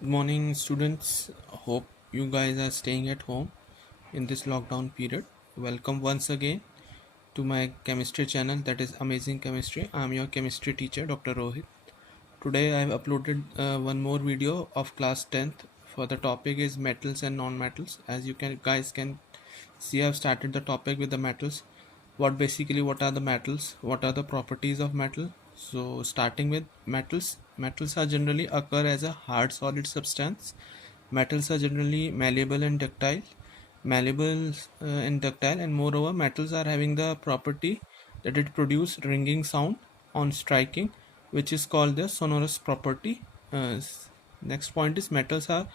Good morning, students. Hope you guys are staying at home in this lockdown period. Welcome once again to my chemistry channel, that is Amazing Chemistry. I am your chemistry teacher, Dr. Rohit. Today I have uploaded one more video of class 10th. For the topic is metals and non-metals. As you guys can see, I have started the topic with the metals. What are the metals? What are the properties of metal? So starting with metals. Metals are generally occur as a hard solid substance. Metals are generally malleable and ductile. Malleable and ductile, and moreover metals are having the property that it produce ringing sound on striking, which is called the sonorous property. Next point is metals are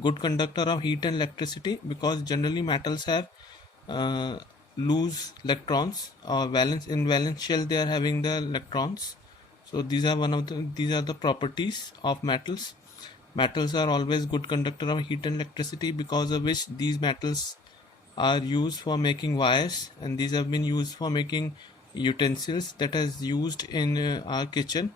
good conductor of heat and electricity, because generally metals have uh, loose electrons, or valence shell they are having the electrons. So these are the properties of metals. Metals are always good conductor of heat and electricity, because of which these metals are used for making wires, and these have been used for making utensils that is used in our kitchen.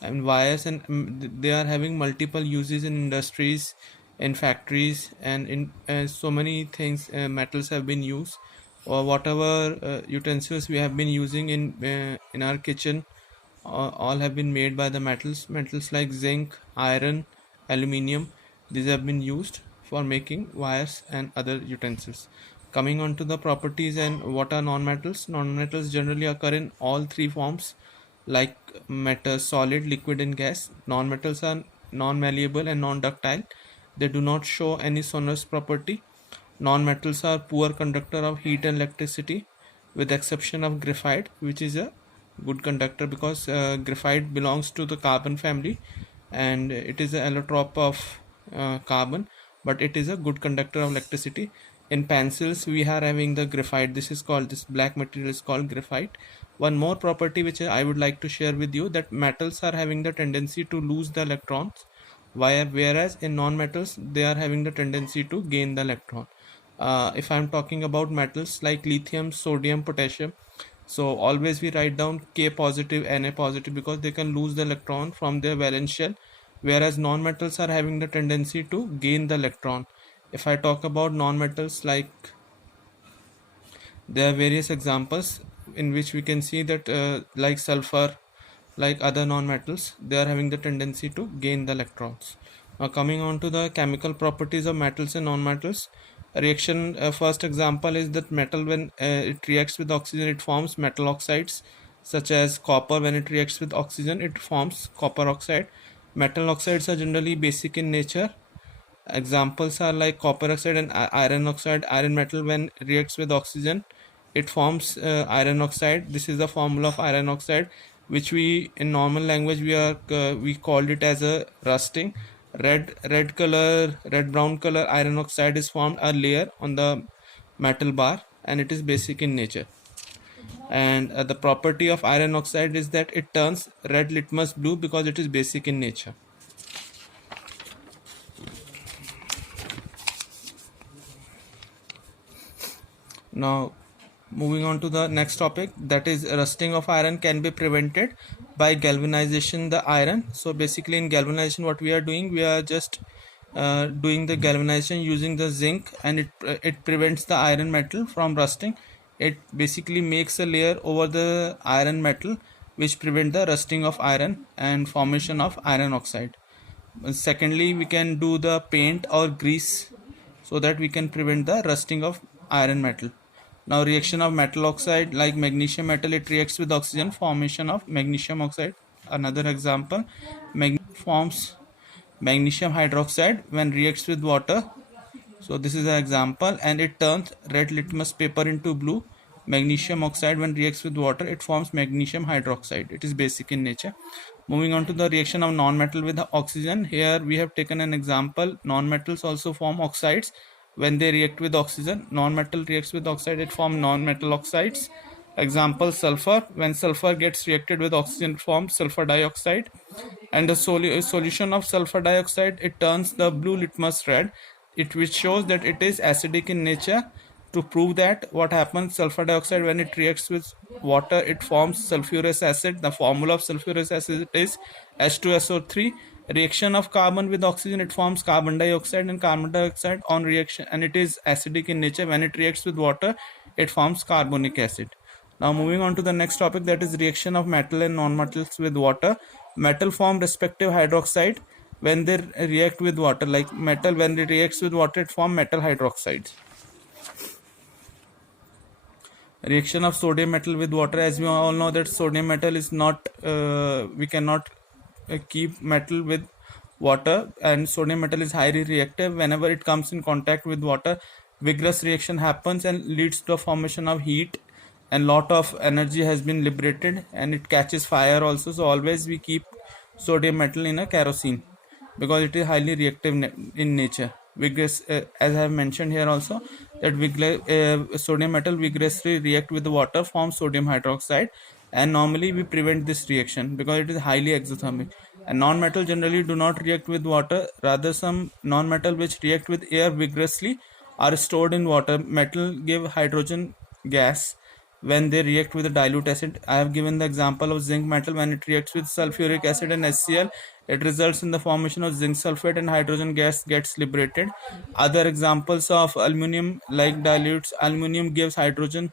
And wires, and they are having multiple uses in industries, in factories, and in so many things. Metals have been used, or whatever utensils we have been using in our kitchen, all have been made by the metals like zinc, iron, aluminium. These have been used for making wires and other utensils. Coming on to the properties and what are non-metals generally occur in all three forms, like matter, solid, liquid, and gas. Non-metals are non-malleable and non-ductile. They do not show any sonorous property. Non-metals are poor conductor of heat and electricity, with exception of graphite, which is a good conductor, because graphite belongs to the carbon family, and it is an allotrope of carbon, but it is a good conductor of electricity. In pencils we are having the graphite. This black material is called graphite. One more property which I would like to share with you, that metals are having the tendency to lose the electrons, whereas in non-metals they are having the tendency to gain the electron. If I'm talking about metals like lithium, sodium, potassium, so always we write down K positive, Na positive, because they can lose the electron from their valence shell, whereas non-metals are having the tendency to gain the electron. If I talk about non-metals, like there are various examples in which we can see that like sulfur, like other non-metals, they are having the tendency to gain the electrons. Now coming on to the chemical properties of metals and non-metals. Reaction, first example is that metal, when it reacts with oxygen, it forms metal oxides, such as copper. When it reacts with oxygen, it forms copper oxide. Metal oxides are generally basic in nature. Examples are like copper oxide and iron oxide. Iron metal, when reacts with oxygen, it forms iron oxide. This is the formula of iron oxide, which we in normal language we called it as a rusting. Red brown color iron oxide is formed a layer on the metal bar, and it is basic in nature. And the property of iron oxide is that it turns red litmus blue, because it is basic in nature. Now moving on to the next topic, that is rusting of iron can be prevented by galvanization the iron. So basically in galvanization what we are doing, we are just doing the galvanization using the zinc, and it prevents the iron metal from rusting. It basically makes a layer over the iron metal, which prevent the rusting of iron and formation of iron oxide. Secondly, we can do the paint or grease, so that we can prevent the rusting of iron metal. Now reaction of metal oxide, like magnesium metal, it reacts with oxygen, formation of magnesium oxide. Another example, forms magnesium hydroxide when reacts with water. So this is an example, and it turns red litmus paper into blue. Magnesium oxide, when reacts with water, it forms magnesium hydroxide. It is basic in nature. Moving on to the reaction of non-metal with oxygen. Here we have taken an example. Non-metals also form oxides when they react with oxygen. Non-metal reacts with oxide, it forms non-metal oxides. Example, sulfur. When sulfur gets reacted with oxygen, it forms sulfur dioxide. And the solution of sulfur dioxide, it turns the blue litmus red, which shows that it is acidic in nature. To prove that, what happens, sulfur dioxide, when it reacts with water, it forms sulfurous acid. The formula of sulfurous acid is H2SO3, Reaction of carbon with oxygen, it forms carbon dioxide, and carbon dioxide on reaction, and it is acidic in nature. When it reacts with water, it forms carbonic acid. Now moving on to the next topic, that is reaction of metal and non-metals with water. Metal form respective hydroxide when they react with water. Like metal, when it reacts with water, it form metal hydroxides. Reaction of sodium metal with water, as we all know that sodium metal is not we cannot keep metal with water, and sodium metal is highly reactive. Whenever it comes in contact with water, vigorous reaction happens and leads to the formation of heat, and lot of energy has been liberated, and it catches fire also. So always we keep sodium metal in a kerosene because it is highly reactive in nature. Vigorous, as I have mentioned here also, that sodium metal vigorously react with the water, form sodium hydroxide, and normally we prevent this reaction because it is highly exothermic. And non-metal generally do not react with water. Rather, some non-metal which react with air vigorously are stored in water. Metal give hydrogen gas when they react with a dilute acid. I have given the example of zinc metal. When it reacts with sulfuric acid and HCl, it results in the formation of zinc sulfate, and hydrogen gas gets liberated. Other examples of aluminum like dilutes, aluminum gives hydrogen.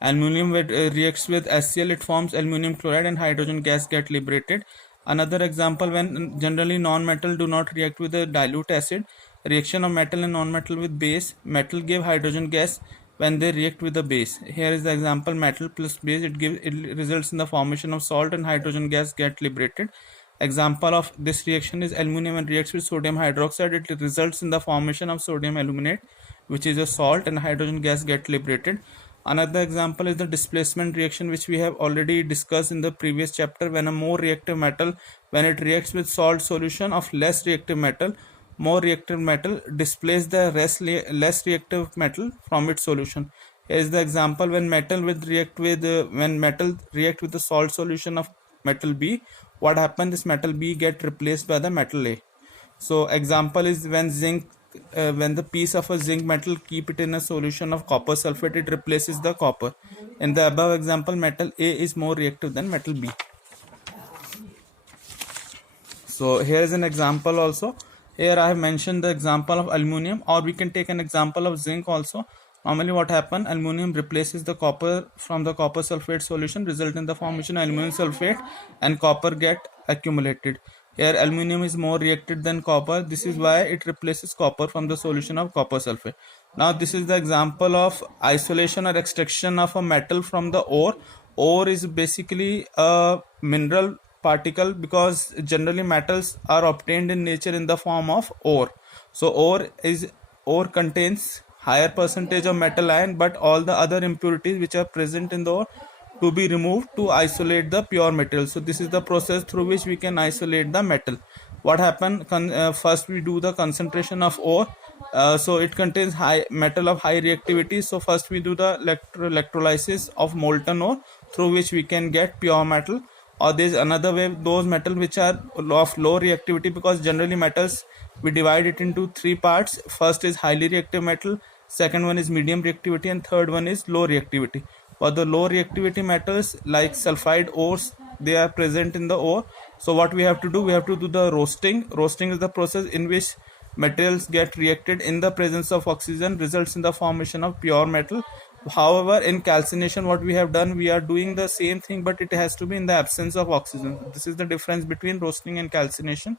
Aluminum reacts with HCl, it forms aluminum chloride, and hydrogen gas get liberated. Another example, when generally non-metal do not react with a dilute acid, reaction of metal and non-metal with base. Metal give hydrogen gas when they react with the base. Here is the example, metal plus base, it results in the formation of salt, and hydrogen gas get liberated. Example of this reaction is aluminum and reacts with sodium hydroxide, it results in the formation of sodium aluminate, which is a salt, and hydrogen gas get liberated. Another example is the displacement reaction, which we have already discussed in the previous chapter. When a more reactive metal, when it reacts with salt solution of less reactive metal, more reactive metal displaces the less reactive metal from its solution. Here is the example, when metal react with the salt solution of metal B, what happens is metal B get replaced by the metal A. So example is when the piece of a zinc metal, keep it in a solution of copper sulfate, it replaces the copper. In the above example, metal A is more reactive than metal B. So here is an example also. Here I have mentioned the example of aluminum, or we can take an example of zinc also. Normally what happens, aluminum replaces the copper from the copper sulfate solution, result in the formation of aluminum sulfate, and copper get accumulated. Here aluminum is more reacted than copper. This is why it replaces copper from the solution of copper sulfate. Now this is the example of isolation or extraction of a metal from the ore. Ore is basically a mineral particle, because generally metals are obtained in nature in the form of ore. So ore contains higher percentage of metal ion, but all the other impurities which are present in the ore to be removed to isolate the pure material. So this is the process through which we can isolate the metal. What happen, first we do the concentration of ore. So it contains high metal of high reactivity, so first we do the electrolysis of molten ore, through which we can get pure metal. Or there is another way, those metals which are of low reactivity, because generally metals we divide it into three parts. First is highly reactive metal, second one is medium reactivity, and third one is low reactivity. For the low reactivity metals like sulfide ores, they are present in the ore. So what we have to do, we have to do the roasting. Roasting is the process in which materials get reacted in the presence of oxygen, results in the formation of pure metal. However, in calcination, what we have done, we are doing the same thing, but it has to be in the absence of oxygen. This is the difference between roasting and calcination.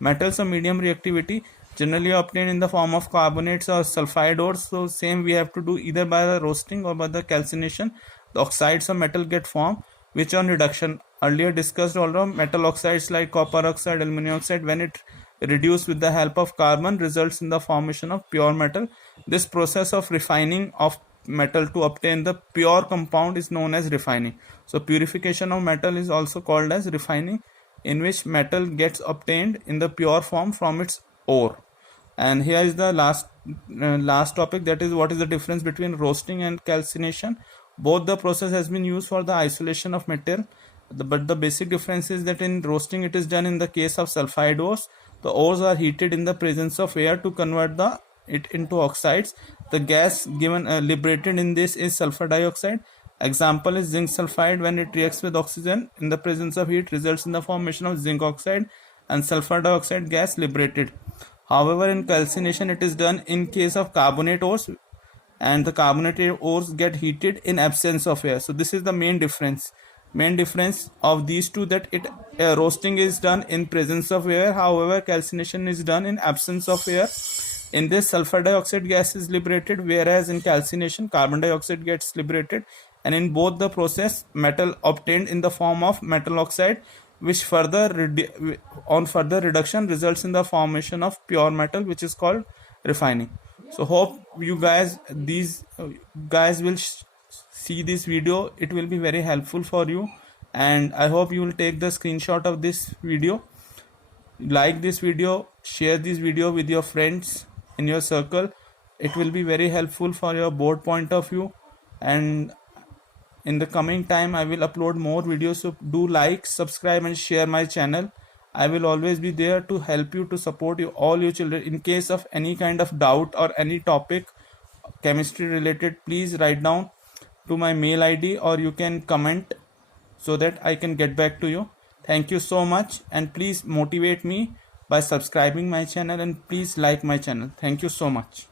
Metals of medium reactivity generally obtained in the form of carbonates or sulfide ores. So same we have to do either by the roasting or by the calcination. The oxides of metal get formed, which on reduction, earlier discussed already, metal oxides like copper oxide, aluminum oxide, when it reduced with the help of carbon, results in the formation of pure metal. This process of refining of metal to obtain the pure compound is known as refining. So purification of metal is also called as refining, in which metal gets obtained in the pure form from its ore. And here is the last topic, that is what is the difference between roasting and calcination. Both the process has been used for the isolation of metal, but the basic difference is that in roasting it is done in the case of sulfide ores. The ores are heated in the presence of air to convert it into oxides. The gas given liberated in this is sulfur dioxide. Example is zinc sulfide. When it reacts with oxygen in the presence of heat, results in the formation of zinc oxide and sulfur dioxide gas liberated. However, in calcination it is done in case of carbonate ores, and the carbonated ores get heated in absence of air. So this is the main difference of these two, that roasting is done in presence of air, however calcination is done in absence of air. In this, sulfur dioxide gas is liberated, whereas in calcination carbon dioxide gets liberated, and in both the process metal obtained in the form of metal oxide, which on further reduction results in the formation of pure metal, which is called refining. So hope you guys will see this video. It will be very helpful for you, and I hope you will take the screenshot of this video, like this video, share this video with your friends in your circle. It will be very helpful for your board point of view, and in the coming time I will upload more videos. So do like, subscribe and share my channel. I will always be there to help you, to support you, all your children. In case of any kind of doubt or any topic chemistry related, please write down to my mail ID, or you can comment so that I can get back to you. Thank you so much, and please motivate me by subscribing my channel, and please like my channel. Thank you so much.